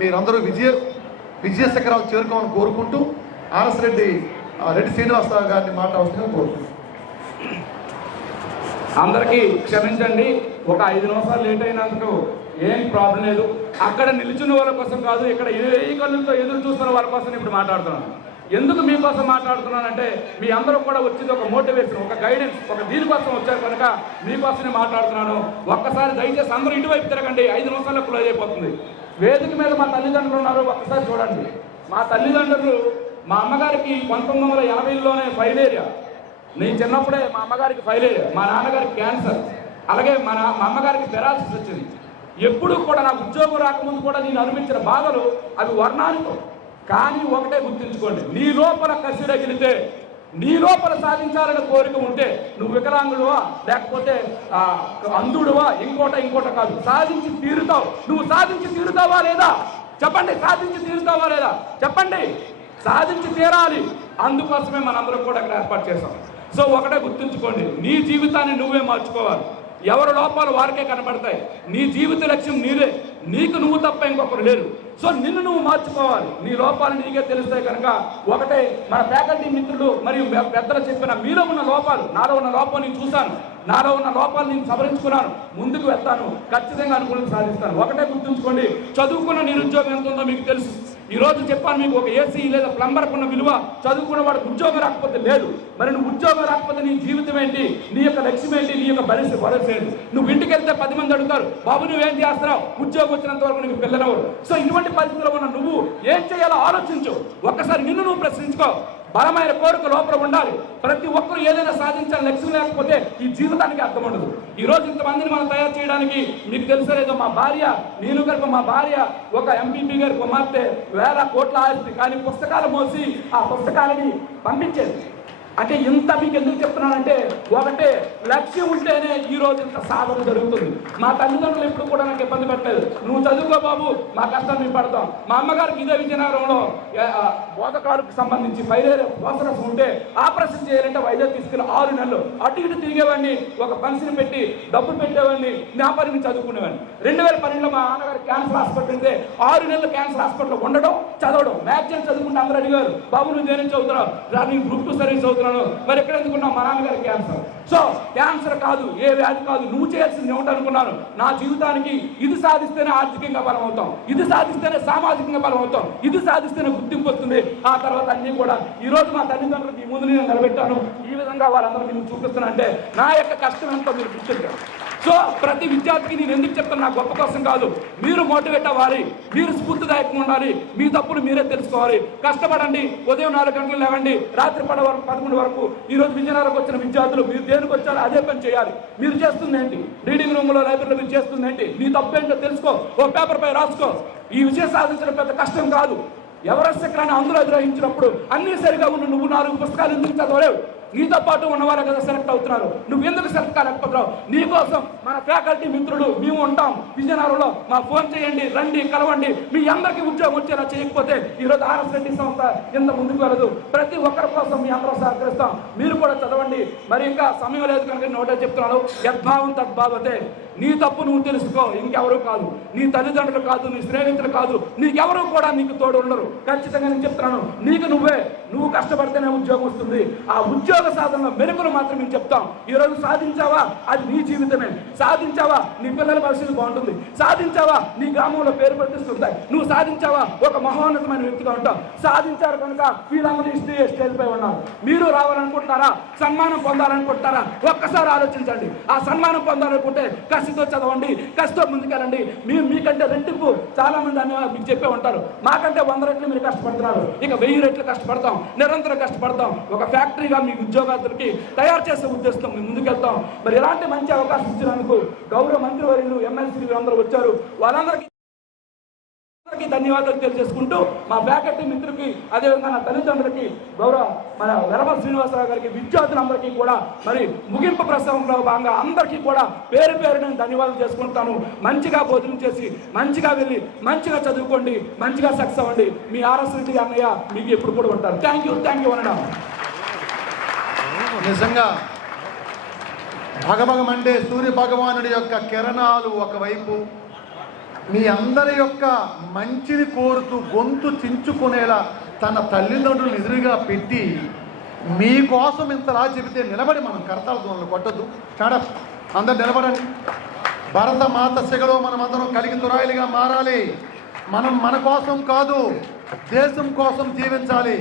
మీరందరూ విజయ శిఖరాలు చేరుకోవాలని కోరుకుంటూ ఆర్ఎస్ రెడ్డి శ్రీనివాసరావు గారిని మాట్లాడుతుందని కోరుకుంటున్నాను. అందరికీ క్షమించండి, ఒక 5 నిమిషాలు లేట్ అయినందుకు ఏం ప్రాబ్లం లేదు. అక్కడ నిల్చున్న వాళ్ళ కోసం కాదు, ఇక్కడ ఏ కళ్ళతో ఎదురు చూస్తున్న వాళ్ళ కోసం ఇప్పుడు మాట్లాడుతున్నాను. ఎందుకు మీకోసం మాట్లాడుతున్నానంటే మీ అందరూ కూడా వచ్చింది ఒక మోటివేషన్, ఒక గైడెన్స్, ఒక దీనికోసం వచ్చారు కనుక మీకోసమే మాట్లాడుతున్నాను. ఒక్కసారి దయచేసి అందరూ ఇటువైపు తిరగండి, 5 నిమిషాల్లో క్లోజ్ అయిపోతుంది. వేదిక మీద మా తల్లిదండ్రులు ఉన్నారు, ఒక్కసారి చూడండి. మా తల్లిదండ్రులు, మా అమ్మగారికి 1980లోనే ఫైలేరియా. నేను చిన్నప్పుడే మా అమ్మగారికి ఫైలేరియా, మా నాన్నగారికి క్యాన్సర్, అలాగే మా అమ్మగారికి పెరాలసిస్ వచ్చింది. ఎప్పుడూ కూడా నాకు ఉద్యోగం రాకముందు కూడా నేను అనిపించిన బాధలు అవి వర్ణానితో. కానీ ఒకటే గుర్తుంచుకోండి, నీ లోపల కసి రగిలితే, నీ లోపల సాధించాలనే కోరిక ఉంటే, నువ్వు వికలాంగుడువా లేకపోతే అంధుడువా ఇంకోట కాదు, సాధించి తీరుతావు. నువ్వు సాధించి తీరుతావా లేదా చెప్పండి, సాధించి తీరుతావా లేదా చెప్పండి, సాధించి తీరాలి. అందుకోసమే మనందరం కూడా ఇక్కడ ఏర్పాటు చేస్తాం. సో ఒకటే గుర్తుంచుకోండి, నీ జీవితాన్ని నువ్వే మార్చుకోవాలి. ఎవరి లోపాలు వారికే కనబడతాయి. నీ జీవిత లక్ష్యం నీదే, నీకు నువ్వు తప్ప ఇంకొకరు లేరు. సో నిన్ను నువ్వు మార్చుకోవాలి, నీ లోపాలు నీకే తెలుస్తాయి. కనుక ఒకటే మన ఫ్యాకల్టీ మిత్రులు మరియు పెద్దలు చెప్పిన మీలో ఉన్న లోపాలు, నాలో ఉన్న లోపం నేను చూశాను, నాలో ఉన్న లోపాలు నేను సవరించుకున్నాను, ముందుకు వెళ్తాను, ఖచ్చితంగా అనుకుని సాధిస్తాను. ఒకటే గుర్తుంచుకోండి, చదువుకున్న నిరుద్యోగం ఎంత ఉందో మీకు తెలుసు. ఈరోజు చెప్పాను మీకు, ఒక ఏసీ లేదా ప్లంబర్కు ఉన్న విలువ చదువుకున్న వాడికి ఉద్యోగం రాకపోతే లేదు. మరి నువ్వు ఉద్యోగం రాకపోతే నీ జీవితం ఏంటి, నీ యొక్క లక్ష్యం ఏంటి, నీ యొక్క భరోసా ఏంటి? నువ్వు ఇంటికి వెళ్తే 10 మంది అడుగుతారు, బాబు నువ్వేం చేస్తున్నావు, ఉద్యోగం వచ్చినంత వరకు నీకు పిల్లలెవరు? సో ఇటువంటి పరిస్థితుల్లో ఉన్న నువ్వు ఏం చేయాలో ఆలోచించు. ఒక్కసారి నిన్ను నువ్వు ప్రశ్నించుకో. బలమైన కోరిక లోపల ఉండాలి. ప్రతి ఒక్కరు ఏదైనా సాధించాలని లక్ష్యం లేకపోతే ఈ జీవితానికి అర్థం ఉండదు. ఈరోజు ఇంతమందిని మనం తయారు చేయడానికి మీకు తెలుసలేదో, మా భార్య, నేను కనుక మా భార్య ఒక ఎంపీపీ గారి కుమార్తె, వేల కోట్ల ఆస్తి, కానీ పుస్తకాలు మోసి ఆ పుస్తకాలని పంపించేది. అంటే ఇంత మీకు ఎందుకు చెప్తున్నానంటే, ఒకటే లక్ష్యం ఉంటేనే ఈరోజు ఇంత సాధన జరుగుతుంది. మా తల్లిదండ్రులు ఎప్పుడు కూడా నాకు ఇబ్బంది పెట్టలేదు, నువ్వు చదువుకో బాబు, మా కష్టాలు మేము పడతాం. మా అమ్మగారికి ఇదే విజయనగరంలో బోధకాలకు సంబంధించి ఫైలేరియా ఉంటే ఆపరేషన్ చేయాలంటే వైద్యం తీసుకెళ్ళి 6 నెలలు అటు ఇటు తిరిగేవాడిని, ఒక పెన్షన్ పెట్టి డబ్బులు పెట్టేవాడిని, వ్యాపారం చదువుకునేవాడిని. 2012లో మా నాన్నగారు క్యాన్సర్ హాస్పిటల్ ఉంటే 6 నెలలు క్యాన్సర్ హాస్పిటల్లో ఉండడం, చదవడం. మ్యాక్సిమం చదువుకుంటే అందరూ అడిగారు, బాబు నువ్వు దేని చదువుతున్నావు, నేను గ్రూప్ 2 సర్వీస్ చదువుతున్నాను, మరి ఎక్కడ ఎందుకున్నావు? మా నాన్నగారి క్యాన్సర్. సో క్యాన్సర్ కాదు, ఏ వ్యాధి కాదు, నువ్వు చేయాల్సింది ఏమిటనుకున్నాను, నా జీవితానికి ఇది సాధిస్తేనే ఆర్థికంగా బలం అవుతాం, ఇది సాధిస్తేనే సామాజికంగా బలం అవుతాం, ఇది సాధిస్తేనే గుర్తింపు వస్తుంది. ఆ తర్వాత అన్నీ కూడా ఈరోజు మా తల్లిదండ్రులకి ముందు నేను నిలబెట్టాను. ఈ విధంగా వారందరూ నేను చూపిస్తున్నా అంటే నా యొక్క కష్టం ఎంతో మీరు గుర్తించారు. సో ప్రతి విద్యార్థికి నేను ఎందుకు చెప్తాను, నా గొప్ప కోసం కాదు, మీరు మోటివేట్ అవ్వాలి, మీరు స్ఫూర్తిదాయకంగా ఉండాలి, మీ తప్పులు మీరే తెలుసుకోవాలి. కష్టపడండి, ఉదయం 4 గంటలు లేవండి, రాత్రి 11 వరకు. ఈరోజు విజయనగరంకి వచ్చిన విద్యార్థులు మీరు దేనికి వచ్చారో అదే పని చేయాలి. మీరు చేస్తుంది ఏంటి, రీడింగ్ రూమ్లో లైబ్రరీలో మీరు చేస్తుంది ఏంటి, నీ తప్పు ఏంటో తెలుసుకో, ఓ పేపర్ పై రాసుకో. ఈ విషయం సాధించడం పెద్ద కష్టం కాదు. ఎవరెస్ట్ శిఖరాన్ని అందులో అధిరోహించినప్పుడు అన్నీ సరిగా ఉన్న నువ్వు 4 పుస్తకాలు ఎందుకు చదవలేవు? నీతో పాటు ఉన్నవారు కదా సెలెక్ట్ అవుతున్నారు, నువ్వు ఎందుకు సెలెక్ట్ కాలేకపోతున్నావు? నీకోసం మన ఫ్యాకల్టీ మిత్రులు మేము ఉంటాం విజయనగరంలో. మా ఫోన్ చేయండి, రండి, కలవండి. మీ అందరికీ ఉద్యోగం వచ్చేలా చేయకపోతే ఈరోజు ఆర్ఎస్ రెడ్డి సంస్థ ఇంత ముందుకు వెళ్ళదు. ప్రతి ఒక్కరి కోసం మీ అందరూ సహకరిస్తాం. మీరు కూడా చదవండి. మరి ఇంకా సమయం లేదు కనుక నోటే చెప్తున్నాను, యద్భావం తద్భావతే. నీ తప్పు నువ్వు తెలుసుకో, ఇంకెవరూ కాదు, నీ తల్లిదండ్రులు కాదు, నీ స్నేహితులు కాదు, నీకెవరూ కూడా నీకు తోడు ఉండరు. ఖచ్చితంగా నేను చెప్తున్నాను, నీకు నువ్వు కష్టపడితేనే ఉద్యోగం వస్తుంది. ఆ ఉద్యోగ సాధనలో మెరుగులు మాత్రం మేము చెప్తాం. ఈరోజు సాధించావా, అది నీ జీవితమే. సాధించావా, నీ పిల్లల భవిష్యత్తు బాగుంటుంది. సాధించావా, నీ గ్రామంలో పేరు ప్రతిస్తుంటాయి. నువ్వు సాధించావా, ఒక మహోన్నతమైన వ్యక్తిగా ఉంటావు. సాధించారు కనుక వీళ్ళందరూ స్టేజ్ పై ఉన్నారు. మీరు రావాలనుకుంటున్నారా, సన్మానం పొందాలనుకుంటున్నారా? ఒక్కసారి ఆలోచించండి. ఆ సన్మానం పొందాలనుకుంటే కసితో చదవండి, కసితో ముందుకెళ్ళండి. మీకంటే రెట్టింపు చాలా మంది అని మీకు చెప్పే ఉంటారు. మాకంటే 100 రెట్లు మీరు కష్టపడుతున్నారు, ఇక 1000 రెట్లు కష్టపడతాం, నిరంతరం కష్టపడతాం. ఒక ఫ్యాక్టరీగా మీ ఉద్యోగార్థులకి తయారు చేసే ఉద్దేశంతో మేము ముందుకెళ్తాం. మరి ఎలాంటి మంచి అవకాశం ఇచ్చినందుకు గౌరవ మంత్రివర్యులు, ఎమ్మెల్సీలు అందరూ వచ్చారు. వాళ్ళందరికీ ధన్యవాదాలు తెలియజేసుకుంటూ మా ఫ్యాకల్టీ మిత్రులకి, అదేవిధంగా నా తల్లిదండ్రులకి, గౌరవ మన వెరమల్ శ్రీనివాసరావు గారికి, విద్యార్థులందరికీ కూడా మరి ముగింపు ప్రసంగంలో భాగంగా అందరికీ కూడా పేరు నేను ధన్యవాదాలు చేసుకుంటాను. మంచిగా భోజనం చేసి, మంచిగా వెళ్ళి, మంచిగా చదువుకోండి, మంచిగా సక్సెస్ అవ్వండి. మీ ఆర్ఎస్ రెడ్డి అన్నయ్య మీకు ఎప్పుడు కూడా ఉంటారు. థ్యాంక్ యూ అనడం. నిజంగా భగభగమంటే సూర్య భగవానుడి యొక్క కిరణాలు ఒకవైపు, మీ అందరి యొక్క మంచిని కోరుతూ గొంతు చించుకునేలా తన తల్లిదండ్రులను ఎదురుగా పెట్టి మీకోసం ఇంతలా చెబితే నిలబడి మనం కరతాళ ధ్వనులు కొట్టద్దు. స్టాండప్, అందరు నిలబడండి. భరత మాత సెగలో మనం అందరం కలిగి తురాయిలుగా మారాలి. మనం మన కోసం కాదు, దేశం కోసం జీవించాలి.